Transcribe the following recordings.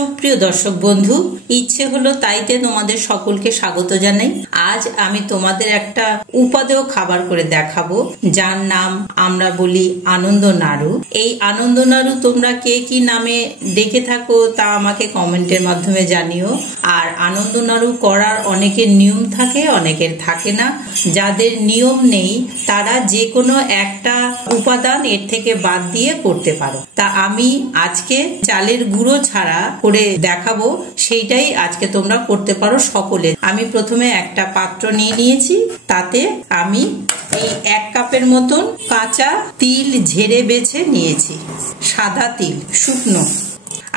সুপ্রিয় দর্শক বন্ধু, ইচ্ছে হলো তাইতে তোমাদের সকলকে স্বাগত জানাই। আজ আমি তোমাদের একটা উপাদেয় খাবার করে দেখাবো, যার নাম আমরা বলি আনন্দ নাড়ু। এই আনন্দ নাড়ু তোমরা কে কি নামে ডেকে থাকো তা আমাকে কমেন্টের মাধ্যমে জানিও। আর আনন্দ নাড়ু করার অনেকের নিয়ম থাকে, অনেকের থাকে না। যাদের নিয়ম নেই তারা যে কোনো একটা উপাদান এর থেকে বাদ দিয়ে করতে পারো। তা আমি আজকে চালের গুঁড়ো ছাড়া করে দেখাবো, সেইটাই আজকে তোমরা করতে পারো সকলে। আমি প্রথমে একটা পাত্র নিয়ে নিয়েছি, তাতে আমি এই 1 কাপের মতন কাঁচা তিল ঝেড়ে বেছে নিয়েছি, সাদা তিল শুকনো।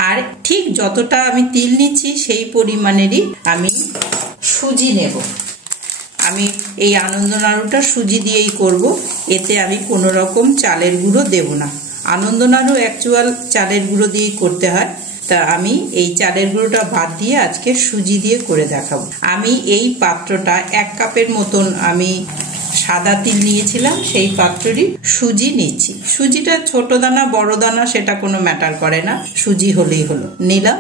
আর ঠিক যতটা আমি তিল নিচ্ছি সেই পরিমাণেরই আমি সুজি নেব। আমি এই আনন্দ নাড়ুটা সুজি দিয়েই করব, এতে আমি কোনো রকম চালের গুঁড়ো দেব না। আনন্দ নাড়ু অ্যাকচুয়াল চালের গুঁড়ো দিয়েই করতে হয়, তা আমি এই চালের গুঁড়োটা বাদ দিয়ে আজকে সুজি দিয়ে করে দেখাবো। আমি এই পাত্রটা 1 কাপের মতন আমি সাদা তিল নিয়েছিলাম, সেই পাত্রটি সুজি নিচ্ছি। সুজিটা ছোট দানা বড় দানা সেটা কোনো ম্যাটার করে না, সুজি হলেই হলো, নিলাম।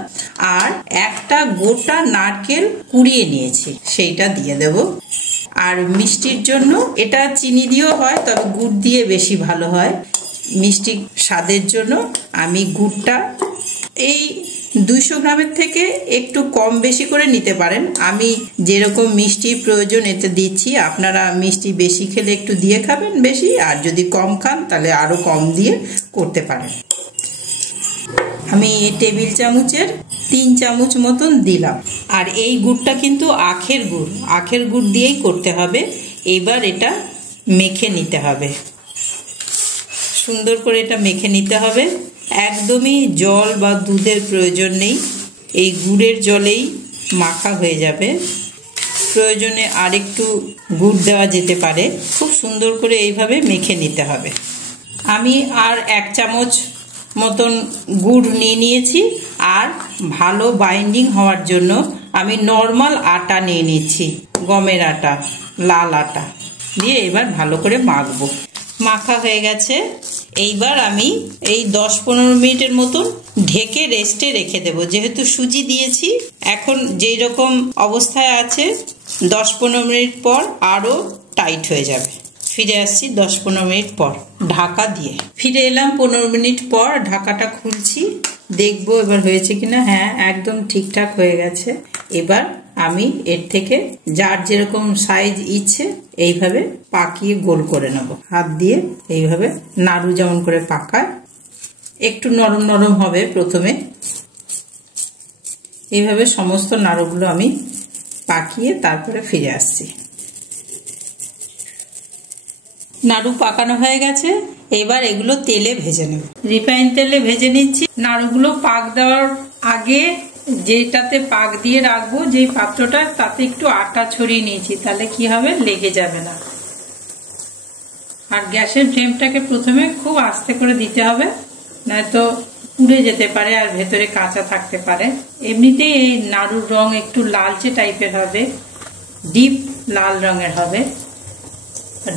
আর একটা গোটা নারকেল কুড়িয়ে নিয়েছি, সেইটা দিয়ে দেব। আর মিষ্টির জন্য এটা চিনি দিয়েও হয়, তবে গুড় দিয়ে বেশি ভালো হয়। মিষ্টি স্বাদের জন্য আমি গুড়টা এই 200 গ্রামের থেকে একটু কম বেশি করে নিতে পারেন। আমি যেরকম মিষ্টির প্রয়োজন এতে দিচ্ছি, আপনারা মিষ্টি বেশি খেলে একটু দিয়ে খাবেন বেশি, আর যদি কম খান তাহলে আরো কম দিয়ে করতে পারেন। আমি টেবিল চামচের 3 চামচ মতন দিলাম। আর এই গুড়টা কিন্তু আখের গুড় দিয়েই করতে হবে। এবার এটা মেখে নিতে হবে, সুন্দর করে এটা মেখে নিতে হবে। একদমই জল বা দুধের প্রয়োজন নেই, এই গুড়ের জলেই মাখা হয়ে যাবে। প্রয়োজনে আরেকটু গুড় দেওয়া যেতে পারে। খুব সুন্দর করে এইভাবে মেখে নিতে হবে। আমি আর 1 চামচ মতন গুড় নিয়ে নিয়েছি। আর ভালো বাইন্ডিং হওয়ার জন্য আমি নর্মাল আটা নিয়ে নিচ্ছি, গমের আটা, লাল আটা দিয়ে এবার ভালো করে মাখবো। মাখা হয়ে গেছে। এইবার আমি এই 10-15 মিনিটের মতন ঢেকে রেস্টে রেখে দেব। যেহেতু সুজি দিয়েছি, এখন যেই রকম অবস্থায় আছে 10-15 মিনিট পর আরো টাইট হয়ে যাবে। ফিরে আসছি 10-15 মিনিট পর ঢাকা দিয়ে। ফিরে এলাম 15 মিনিট পর, ঢাকাটা খুলছি, দেখবো এবার হয়েছে কিনা। হ্যাঁ, একদম ঠিকঠাক হয়ে গেছে। এবার আমি এর থেকে যার যেরকম সাইজ ইচ্ছে এইভাবে পাকিয়ে গোল করে নেব। হাত দিয়ে এইভাবে নাড়ু যেমন করে পাকায়, একটু নরম নরম হবে প্রথমে। এইভাবে সমস্ত নাড়ুগুলো আমি পাকিয়ে তারপরে ফিরে আসছি। নাড়ু পাকানো হয়ে গেছে। এবার এগুলো তেলে ভেজে নেব, রিফাইন তেলে ভেজে নিচ্ছি। নাড়ুগুলো পাক দেওয়ার আগে যেটাতে পাক দিয়ে রাখবো, যেই পাত্রটা, তাতে একটু আটা ছড়িয়ে নিয়েছি, তাহলে কি হবে, লেগে যাবে না। আর গ্যাসের ফ্লেমটাকে প্রথমে খুব আস্তে করে দিতে হবে, নয়তো পুড়ে যেতে পারে আর ভেতরে কাঁচা থাকতে পারে। এমনিতেই এই নাড়ুর রং একটু লালচে টাইপের হবে, ডিপ লাল রঙের হবে।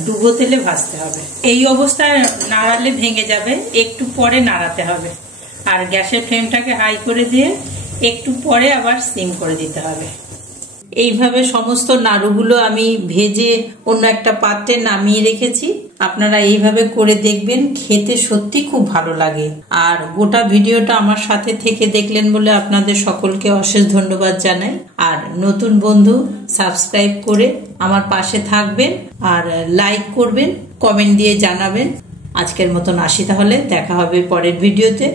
ডুবো তেলে ভাজতে হবে। এই অবস্থায় নাড়ালে ভেঙে যাবে, একটু পরে নাড়াতে হবে। আর গ্যাসের ফ্লেমটাকে হাই করে দিয়ে একটু পরে আবার সিম করে দিতে হবে। এইভাবে সমস্ত নাড়ুগুলো আমি ভেজে অন্য একটা পাত্রে নামিয়ে রেখেছি। আপনারা এইভাবে করে দেখবেন, খেতে সত্যি খুব ভালো লাগে। আর গোটা ভিডিওটা আমার সাথে থেকে দেখলেন বলে আপনাদের সকলকে অশেষ ধন্যবাদ জানাই। আর নতুন বন্ধু সাবস্ক্রাইব করে আমার পাশে থাকবেন, আর লাইক করবেন, কমেন্ট দিয়ে জানাবেন। আজকের মতন আসি, তাহলে দেখা হবে পরের ভিডিওতে।